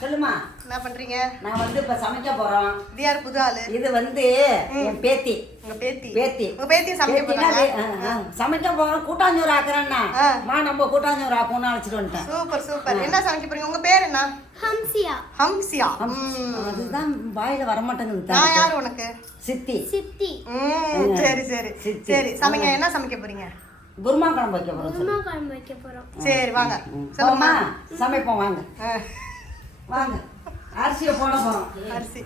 சொல்லுமா. என்ன பண்றீங்க? நான் வந்து இப்ப சமைக்க போறோம். இது யார் புது ஆளு. இது வந்து என் பேத்தி. உங்க பேத்தி. பேத்தி. உங்க பேத்தியும் சமைக்க போறாங்க. சமைக்க போறோம். கூட்டாஞ்சோறு ஆக்குறேன்னா. ஆ. மா நம்ம கூட்டாஞ்சோறு ஆக்கும்னு அழைச்சிட்டு வந்துட்டேன். Super super. என்ன சமைக்க போறீங்க? உங்க பேர் என்ன? ஹம்சியா. ஹம்சியா. அதுதான் வாயில வரமாட்டேங்குது நான் தான். யார் உனக்கு? சித்தி. சித்தி. ம் சரி சரி. சரி சமைங்க. என்ன சமைக்க போறீங்க? குருமா குழம்பு வைக்க போறோம் சொல்லு. உருமா குழம்பு வைக்க போறோம். சரி வாங்க. சொல்லுமா போமா சமைப்போம் வாங்க. வாங்க. அரிசியை போட போறோம். அரிசி.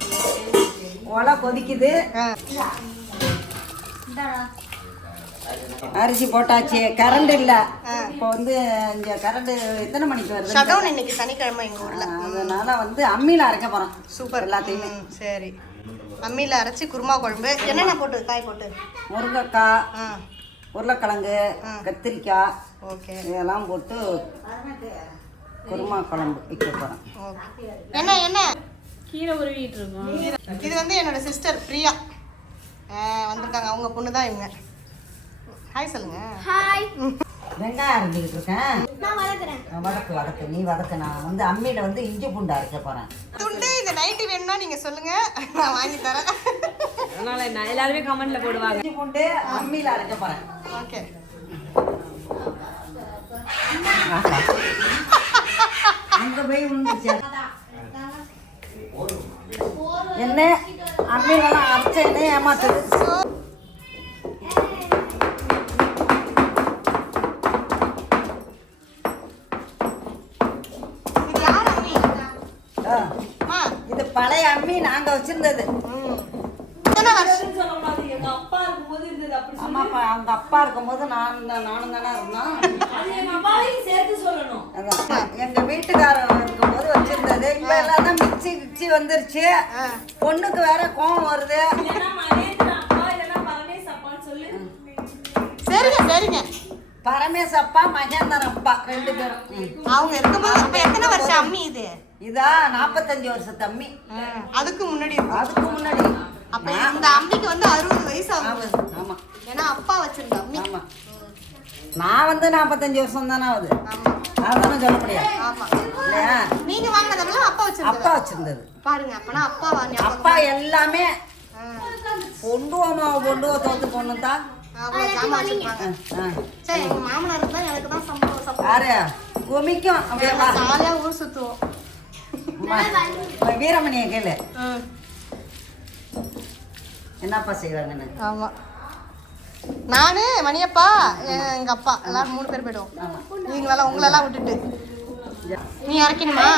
ஒலை கொதிக்குது. அரிசி போட்டாச்சு. கரண்ட் இல்ல. இப்போ வந்து இங்க கரண்ட் எத்தனை மணிக்கு வருது இன்னைக்கு சனிக்கிழமை எங்க ஊர்ல. அதனால வந்து அம்மியில அரைக்க போறோம். சூப்பர். எல்லாத்தையுமே. சரி. அம்மியில அரைச்சி குருமா குழம்பு. என்னென்ன போட்டு காய் போட்டு? முருங்கைக்காய் உருளைக்கிழங்கு கத்திரிக்காய் ஓகே. இதெல்லாம் போட்டு குருமா குழம்பு வைக்க ஓகே என்ன என்ன? கீரை உருவிட்டு இருக்கோம் இது வந்து என்னோட சிஸ்டர் பிரியா. வந்திருக்காங்க. அவங்க பொண்ணு தான் இவங்க. ஹாய் சொல்லுங்க. ஹாய் வெங்காயம் அரைஞ்சிக்கிட்டு இருக்கேன். வதக்கு வதக்கு. நீ வதக்கு. நான் வந்து அம்மியில வந்து இஞ்சி பூண்டு அரைக்க போறேன். துண்டு இந்த நைட்டு வேணும்னா நீங்க சொல்லுங்க. நான் வாங்கி தரேன். அதனால நான் எல்லாருமே கமெண்ட்ல போடுவாங்க. இஞ்சி பூண்டு அம்மியில அரைக்க போறேன். ஓகே அங்க போய் விழுந்துச்சு என்ன? அம்மியிலலாம் அரைச்ச என்ன ஏமாத்துது. இது பழைய அம்மி நாங்க வச்சிருந்தது ம் எத்தனை வருஷம் சொல்லக்கூடாது எங்க அப்பா இருக்கும்போது இருந்தது அப்படி அம்மா அப்பா அவங்க அப்பா இருக்கும்போது நான் நானும் தானே அப்பாவையும் சேர்த்து சொல்லணும். எங்க வீட்டுக்காரர் இருக்கும்போது வச்சிருந்தது. இப்ப எல்லாம் தான் மிக்சி கிச்சி வந்துருச்சு. பொண்ணுக்கு வேற கோவம் வருது. சரிங்க சரிங்க. பரமேஷ் அப்பா மகேந்தர் அப்பா ரெண்டு பேரும். அவங்க இருக்கும்போது அப்ப எத்தனை வருஷம் அம்மி இது? இதா நாற்பத்தஞ்சு வருஷம் தம்பி அதுக்கு முன்னாடி இருக்கும். அதுக்கு முன்னாடி. அப்ப இந்த அம்மிக்கு வந்து அறுபது வயசு ஆகுது. ஏன்னா அப்பா வச்சிருந்த நான் வந்து நாற்பத்தஞ்சு வருஷம் தானே ஆகுது. அதானே சொல்ல முடியாது. இல்லையா? நீங்க வாங்கினதெல்லாம் அப்பா அப்பா வச்சிருந்தது. வச்சிருந்தது பாருங்க அப்பனா அப்பா அப்பா எல்லாமே. பொண்டு அம்மாவை பொண்டு தோத்து பொண்ணு தான். வீரமணியை கேளு. என்னப்பா செய்வாங்கன்னு ஆமா. நானு மணியப்பா எங்க அப்பா எல்லாரும் மூணு பேர் போயிடுவோம். நீங்களெல்லாம் உங்களெல்லாம் விட்டுட்டு. நீ அரைக்கணுமா?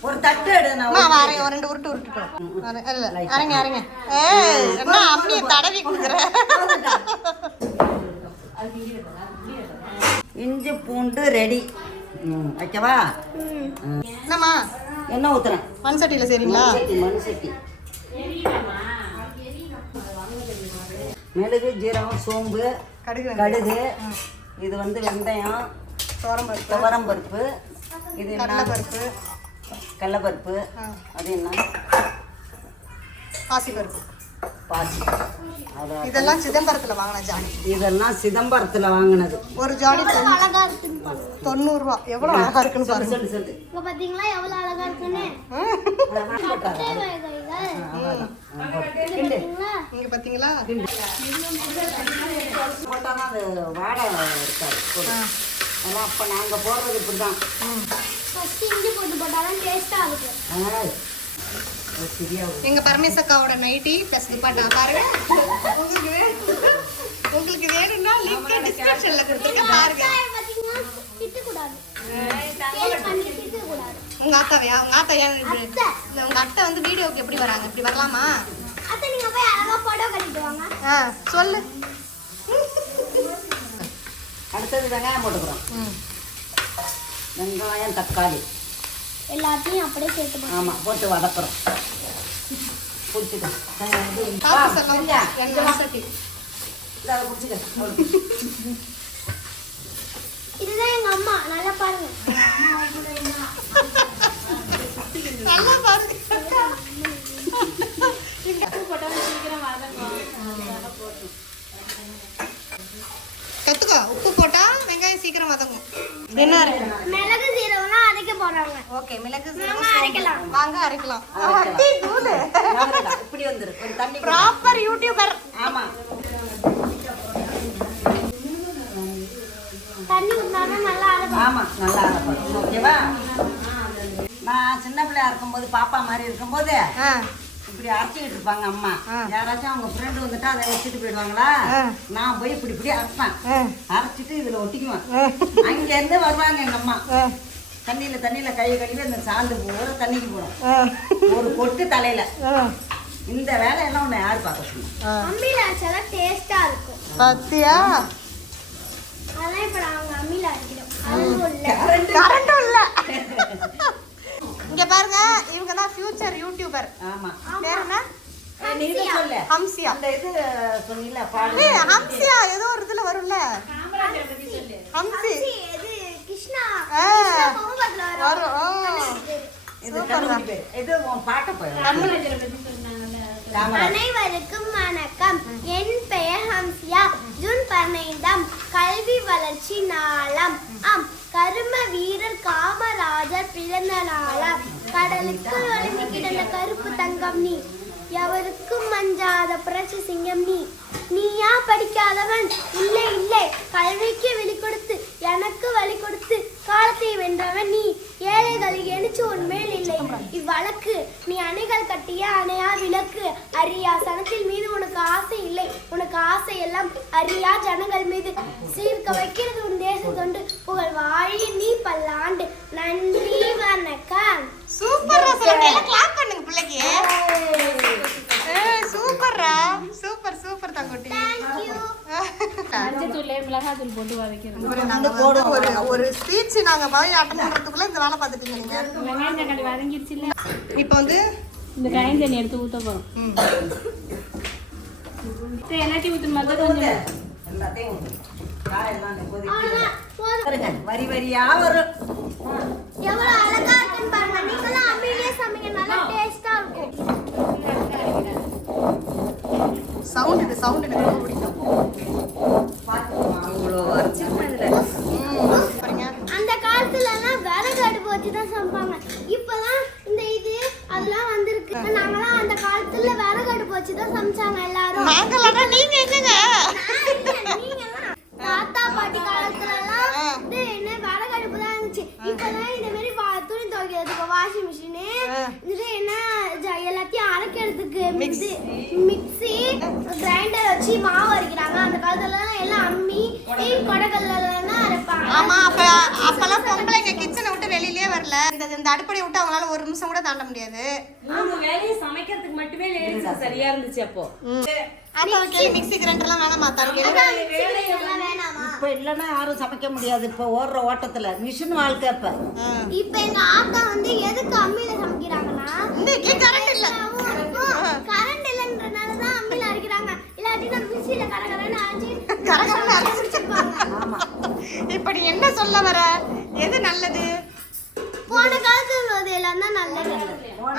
ஒரு தட்டு எடு நான் அம்மா ஊத்தி வரேன் ஒரு ரெண்டு உருட்டு உருட்டுட்டோம் அரை- இல்ல அரைங்க அரைங்க. ஏய் என்ன அம்மியை தடவி கொடுக்குற? இஞ்சி பூண்டு ரெடி. வைக்கவா? என்னம்மா? என்ன ஊத்துறேன். மண் சட்டியில சரிங்களா மண் சட்டி மிளகு ஜீரகம் சோம்பு கடுகு கடுகு இது வந்து வெந்தயம் சோரம் பருப்பு. துவரம் பருப்பு இது கடலைப்பருப்பு. கடலப்பருப்பு. அது என்ன? பாசி. பருப்பு பாசி இதெல்லாம் சிதம்பரத்துல வாங்கின ஜாடி இதெல்லாம் சிதம்பரத்தில் வாங்கினது. ஒரு ஜாடி தொண்ணூ- அழகா இருக்குன்னு பாருங்க. தொண்ணூறு ரூபா. எவ்வளவு அழகா இருக்குன்னு சொல்லு பாருங்க. சொல்லு சொல்லு. இங்க பாத்தீங்களா எவ்வளவு அழகா இருக்குன்னு? இங்க பாத்தீங்களா? போட்டாதான் அது வாடை இருக்காது. போடு. அதெல்லாம் அப்போ நாங்கள் போடுறது இப்படி தான் ஃபர்ஸ்ட் இஞ்சி போட்டு போட்டாதான் டேஸ்டா இருக்கும் எங்க பரமேஷ் அக்காவோட நைட்டி பிளஸ் துப்பாட்டா பாருங்க. உங்களுக்கு உங்களுக்கு வேணும்னா லிங்க் டிஸ்கிரிப்ஷன்ல கொடுத்துருக்கேன் பாருங்க. பாத்தீங்கன்னா உங்க அத்தாவையா உங்க அத்தா ஏன். இல்ல, உங்க அத்தை வந்து வீடியோக்கு எப்படி வராங்க? இப்படி வரலாமா? அத்தை நீங்க போய் அழகா படம் கட்டிட்டு வாங்க. ஆ சொல்லு. அடுத்தது வெங்காயம் போட்டுக்கிறோம். வெங்காயம் தக்காளி. எல்லாத்தையும் அப்படியே சேர்த்து போட்டு. ஆமாம் போட்டு வதக்குறோம். இதுதான் எங்க அம்மா. நல்லா பாருங்க நல்லா பாருங்க கத்துக்கோ உப்பு போட்டா வெங்காயம் சீக்கிரம் வதங்கும் என்ன இருக்கு மிளகு சீரகம்லாம் அரைக்க போறாங்க. ஓகே மிளகு நம்ம அரைக்கலாம். வாங்க அரைக்கலாம். அரைக்கலாம். அடி தூளு. இப்படி வந்துரு. கொஞ்சம் தண்ணி. ப்ராப்பர் யூடியூபர் ஆமா. தண்ணி ஊத்தினாதான் நல்லா அரைப்போம். ஆமா நல்லா இருக்கும் ஓகேவா? நான் சின்ன பிள்ளையா இருக்கும்போது பாப்பா மாதிரி இருக்கும்போது இப்படி அரைச்சிக்கிட்டு இருப்பாங்க அம்மா. யாராச்சும் அவங்க ஃப்ரெண்டு வந்துட்டு அதை வச்சுட்டு போயிடுவாங்களா. நான் போய் இப்படி இப்படி அரைப்பேன். அரைச்சிட்டு இதுல ஒட்டிக்குவேன். ஆ. அங்க இருந்து வருவாங்க எங்க அம்மா. தண்ணியில தண்ணியில கையை கழுவி அந்த சாந்து பூரா தண்ணிக்கு போடும். ஒரு பொட்டு தலையில. இந்த வேலையெல்லாம் உன்னை யார் பார்க்க சொன்னா ஆ. அம்மியில அரைச்சாதான் டேஸ்டா இருக்கும். பாத்தியா அதான் இப்ப நாங்க அம்மியில அரைக்கிறோம். இல்ல. இங்க பாருங்க இவங்க தான் ஃபியூச்சர் யூடியூபர் ஆமா. பேர் என்ன? ஹம்சியா. அந்த இது சொன்னீல பாடு. ஏய், ஹம்சியா ஏதோ ஒரு இதுல வரும்ல? ஹம்சி. இது கிருஷ்ணா. வரும். பாட்டை போய் அனைவருக்கும் வணக்கம். என் பெயர் ஹம்சியா. ஜூன் பதினைந்தாம் கல்வி வளர்ச்சி நாளாம். ஆம் கரும வீரர் காமராஜர் பிறந்த நாளாம். கடலுக்கு ஒளிந்து கிடந்த கருப்பு தங்கம் நீ. எவருக்கும் மஞ்சாத புரட்சி சிங்கம் நீ. நீயா படிக்காதவன் மிளகாத்தூள் போட்டு வதக்கிறது. ஒரு ஸ்பீச் நாங்க போய் அட்டன் பண்றதுக்குள்ள இந்த வேலை பார்த்துட்டீங்க நீங்க. வெங்காயம் தக்காளி வதங்கிருச்சு இல்ல? இப்போ வந்து இந்த காயம் தண்ணி எடுத்து ஊத்த போறோம். எல்லாத்தையும் ஊத்தணும்? ஊத்து, மட்டும். கொஞ்சம் எல்லாத்தையும் வரி வரியா வரும். எவ்வளவு அழகா இருக்குன்னு பாருங்க. நீங்களும் அம்மியிலே சமைக்க நல்லா டேஸ்டா இருக்கும். சவுண்ட் இது சவுண்ட் எனக்கு ரொம்ப பிடிக்கும் அவ்வளோ வரைச்சிருக்கேன் இதுல. ம், பாருங்க அந்த காலத்துல எல்லாம் விறகு அடுப்பு வச்சு தான் சமைப்பாங்க இப்பதான் இந்த இது அதெல்லாம் வந்திருக்கு நாங்களாம் அந்த காலத்துல விறகு அடுப்பு சமைச்சாங்க எல்லாரும். நாங்களாம் நீங்க எங்கங்க. தாத்தா பாட்டி காலத்துல எல்லாம் இது என்ன விறகு அடுப்பு தான் இருந்துச்சு இப்பதான் இந்த மாதிரி துணி துவைக்கிறதுக்கு வாஷிங் மிஷின் இது என்ன எல்லாத்தையும் அரைக்கிறதுக்கு இது மிக்ஸி கிரைண்டர் வச்சு மாவு அரைக்கிறாங்க. அந்த காலத்துல எல்லாம் அம்மி கொடக்கல்ல தான் அரைப்பாங்க ஆமா அப்ப அப்பெல்லாம் பொம்பளைங்க கிச்சனை விட்டு வெளியிலயே வரல. இந்த இந்த அடுப்படை விட்டு அவங்களால ஒரு நிமிஷம் கூட தாண்ட முடியாது. மூணு வேலையை சமைக்கிறதுக்கு மட்டுமே லேடிஸ் சரியா இருந்துச்சு அப்போ. அப்ப மிக்ஸி கிரைண்டர்லாம் வேணாமா தருங்க இப்ப இல்லைன்னா யாரும் சமைக்க முடியாது இப்ப ஓடுற ஓட்டத்துல மிஷின் வாழ்க்கை இப்ப இப்ப எங்க ஆத்தா வந்து எதுக்கு அம்மியில சமைக்கிறாங்கன்னா? கரண்ட் இல்ல. கரண்ட் இல்லைன்றனால தான் அம்மியில அரைக்கிறாங்க. இல்லாட்டி நம்ம மிக்சியில கரகரன்னு அரைச்சி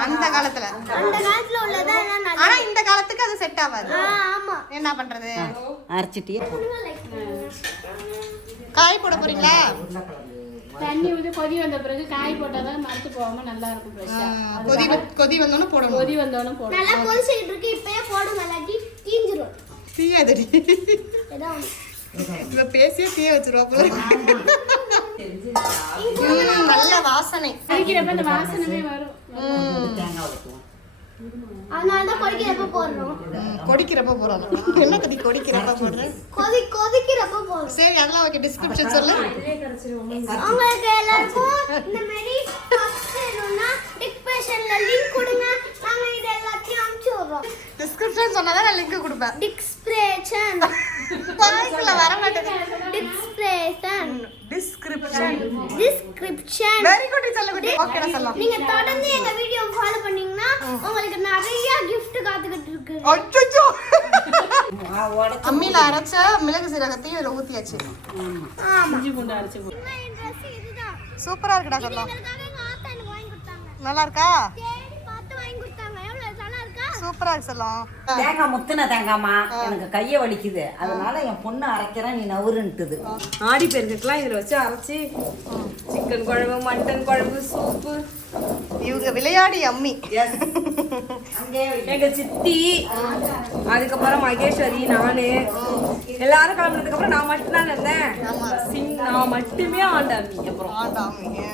அந்த காலத்துல. அந்த காலத்துல உள்ளதா ஆனா இந்த காலத்துக்கு அது செட் ஆகாது ஆ, ஆமா. என்ன பண்றது? அரைச்சிட்டியே? காய் போட போறீங்களா? தண்ணி ஊற்றி கொதி வந்த பிறகு காய் போட்டாதான் மரத்து போகாம நல்லா இருக்கும் ஃப்ரெஷ்ஷா கொதி கொதி வந்தோன்னு போடணும். கொதி வந்தோடனே போடும் நல்லா கொதிச்சுக்கிட்டு இருக்கு இப்பயே போடுங்க இல்லாட்டி தீஞ்சிரும். தீயாதடி. இவ பேசியே தீய வச்சிருவா போல நல்ல வாசனை. அந்த வாசனமே வரும். தேங்காய் ஊற்றுவோம் அதனால தான் கொதிக்கிறப்ப போடுறோம். ம், கொடிக்கிறப்ப போறோம் என்ன கதி கொடிக்கிறப்ப போடுறேன் கொதி கொதிக்கிறப்ப போடுறோம். சரி அதெல்லாம் ஓகே டிஸ்கிரிப்ஷன் சொல்லு. உங்களுக்கு எல்லாருக்கும் இந்த மாதிரி ஃபர்ஸ்ட் வேணும்னா டிஸ்கிரிப்ஷன்ல லிங்க் கொடுங்க. நாங்க இது எல்லாத்தையும் அனுப்பிச்சு விடுறோம். டிஸ்கிரிப்ஷன் சொன்னாதான் நான் லிங்க் கொடுப்பேன். டிஸ்கிரிப்ஷன் வாய்க்குள்ள வர மாட்டேங்குது description description description very good சொல்லு ஓகே நான் சொல்லலாம். நீங்க தொடர்ந்து எங்க வீடியோ ஃபாலோ பண்ணீங்கன்னா உங்களுக்கு நிறைய gift காத்துக்கிட்டு இருக்கு. அச்சோ உடச்சு அம்மியில அரைச்ச மிளகு சீரகத்தையும் இதுல ஊத்தியாச்சு. ஆமா. இஞ்சி பூண்டு அரைச்சி சூப்பரா இருக்குடா சொல்லலாம் நல்லா இருக்கா தேடி பார்த்து வாங்கி கொடுத்தாங்க எவ்வளவு நல்லா இருக்கா சூப்பரா இருக்கு செல்லம். தேங்காய் முத்துன தேங்காய்மா எனக்கு கையை வலிக்குது. அதனால என் பொண்ணு அரைக்கிறேன் நீ நவுருன்ட்டுது ஆடி பெருக்குக்கெல்லாம் இதில் வச்சு அரைச்சி சிக்கன் குழம்பு மட்டன் குழம்பு சூப்பு இவங்க விளையாடி அம்மி. எஸ் அங்கே எங்க சித்தி அதுக்கப்புறம் மகேஸ்வரி நானு. எல்லாரும் கிளம்புனதுக்கு அப்புறம் நான் மட்டும் தான் இருந்தேன் சிங் நான் மட்டுமே ஆண்டாமி அப்புறம். ஆண்டா அம்மி.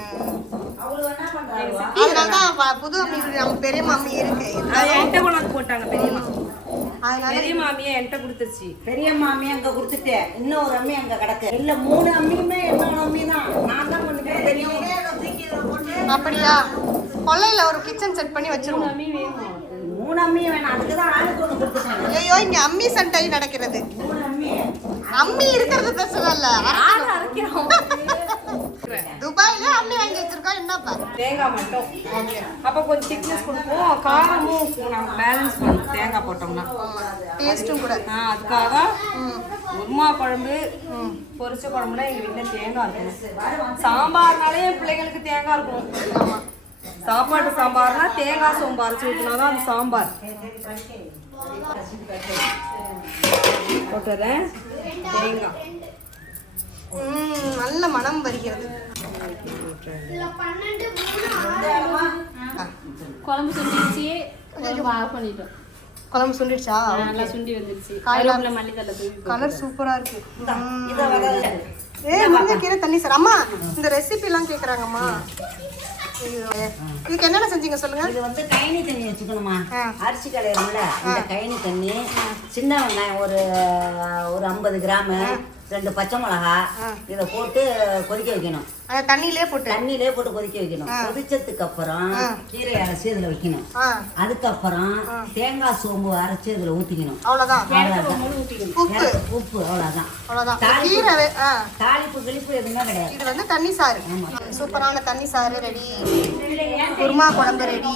அவளு என்ன பண்றாங்க அதனால தான் ப- புது அம்மி நம்ம பெரிய அம்மி இருக்கு. அது என்கிட்ட கொண்டாந்து போட்டாங்க பெரியம்மா அதனால பெரிய மாமியை என்கிட்ட கொடுத்துருச்சு. பெரிய மாமி அங்க கொடுத்துட்டேன் இன்னும் ஒரு அம்மி அங்க கிடக்கு. இல்ல மூணு அம்மியுமே என்னோட அம்மி தான். நான் தான் கொண்டு போய் தெரியும் அப்படியா? கொல்லையில ஒரு கிச்சன் செட் பண்ணி வச்சிருவோம். மாமி வேணுமா மூணு அம்மியும் வேணாம். அதுக்கு தான் ஆளுக்கு ஒன்று கொடுத்துட்டாங்க. ஐயோ இங்க அம்மி சண்டை நடக்கிறது. மூணு அம்மி அம்மி இருக்கிறது பிரச்சனை இல்ல அரைக்கிறோம் துபாயில அம்மி வாங்கி வச்சிருக்கோம் என்னப்பா? தேங்காய் மட்டும். அப்போ கொஞ்சம் திக்னஸ் கொடுப்போம். காரமும் நம்ம பேலன்ஸ் பண்ணும் தேங்காய் போட்டோம்னா. டேஸ்ட்டும் கூட. ஆ, அதுக்காக உருமா குழம்பு பொரிச்ச குழம்புனா எங்க வீட்டுல தேங்காய் இருக்கும். சாம்பார்னாலே என் பிள்ளைங்களுக்கு தேங்காய் இருக்கும். சாப்பாட்டு சாம்பார்னா தேங்காய் சோம்பு அரைச்சி ஊற்றினாதான் அது சாம்பார். போட்டுறேன். தேங்காய். நல்ல மனம் வருகிறது. குழம்பு சுண்டிடுச்சு. பண்ணிட்டோம். குழம்பு சுண்டிடுச்சா? நல்லா சுண்டி வந்துருச்சு. மல்லித்தலை தூவி கலர் சூப்பரா இருக்கு. ஏ முருங்கைக்கீரை தண்ணி சார். அம்மா இந்த ரெசிபி எல்லாம் கேக்குறாங்கம்மா. ஐயோ. இதுக்கு என்னென்ன செஞ்சீங்க சொல்லுங்க. இது வந்து கைனி தண்ணி வச்சுக்கணுமா. அரிசி கடையிறோம்ல இந்த கைனி தண்ணி சின்ன வெங்காயம் ஒரு ஒரு ஐம்பது கிராமு ரெண்டு பச்சை மிளகா இதை போட்டு கொதிக்க வைக்கணும். அந்த தண்ணியிலே போட்டு. தண்ணியிலே போட்டு கொதிக்க வைக்கணும். கொதிச்சதுக்கு அப்புறம் கீரை அரைச்சி இதுல வைக்கணும். அதுக்கப்புறம் தேங்காய் சோம்பு அரைச்சி இதுல ஊத்திக்கணும். அவ்வளவுதான் அவ்வளவுதான். உப்பு. உப்பு அவ்வளவுதான் தாளிப்பு. கிளிப்பு எதுவுமே கிடையாது. இது வந்து தண்ணி சாறு. சூப்பரான தண்ணி சாறு ரெடி. குருமா குழம்பு ரெடி.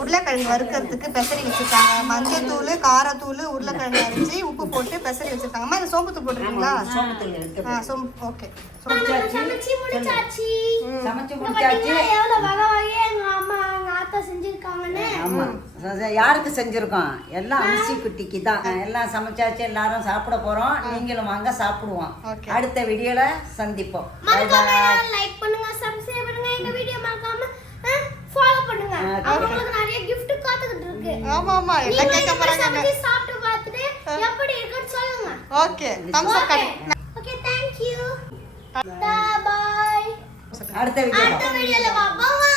உருளைக்கிழங்கு வறுக்கிறதுக்கு பெசரி வச்சிருக்காங்க. மஞ்சள் தூள் காரத்தூள் உருளைக்கிழங்கு அரைச்சி உப்பு போட்டு பெசரி வச்சிருக்காங்க. இந்த சோப்பு தூள் போட்டிருக்கீங்களா? சோம்புத்தூள் எடுத்து ஆ ஓகே சமைச்சு முடிச்சாச்சு. சமைச்சு முடிச்சாச்சு. எவ்வளவு வகை? வகையா எங்க அம்மா எங்க ஆத்தா செஞ்சிருக்காங்கன்னு. ஆமா. யாருக்கு செஞ்சிருக்கோம்? எல்லாம் அரிசி குட்டிக்கு தான். எல்லாம் சமைச்சாச்சு எல்லாரும் சாப்பிட போறோம். நீங்களும் வாங்க சாப்பிடுவோம். Okay. அடுத்த வீடியோல சந்திப்போம். லைக் பண்ணுங்க சப்ஸ்கிரைப் பண்ணுங்க. எங்க வீடியோ மறக்காம ஃபாலோ பண்ணுங்க. அவங்களுக்கு நிறைய gift காத்துக்கிட்டு இருக்கு. ஆமா ஆமா. எல்லாம் கேட்க போறாங்க. சாப்பிட்டு பார்த்துட்டு எப்படி இருக்குன்னு சொல்லுங்க okay thumbs up okay okay thank you bye அடுத்த வீடியோ அடுத்த வீடியோல பாப்போம்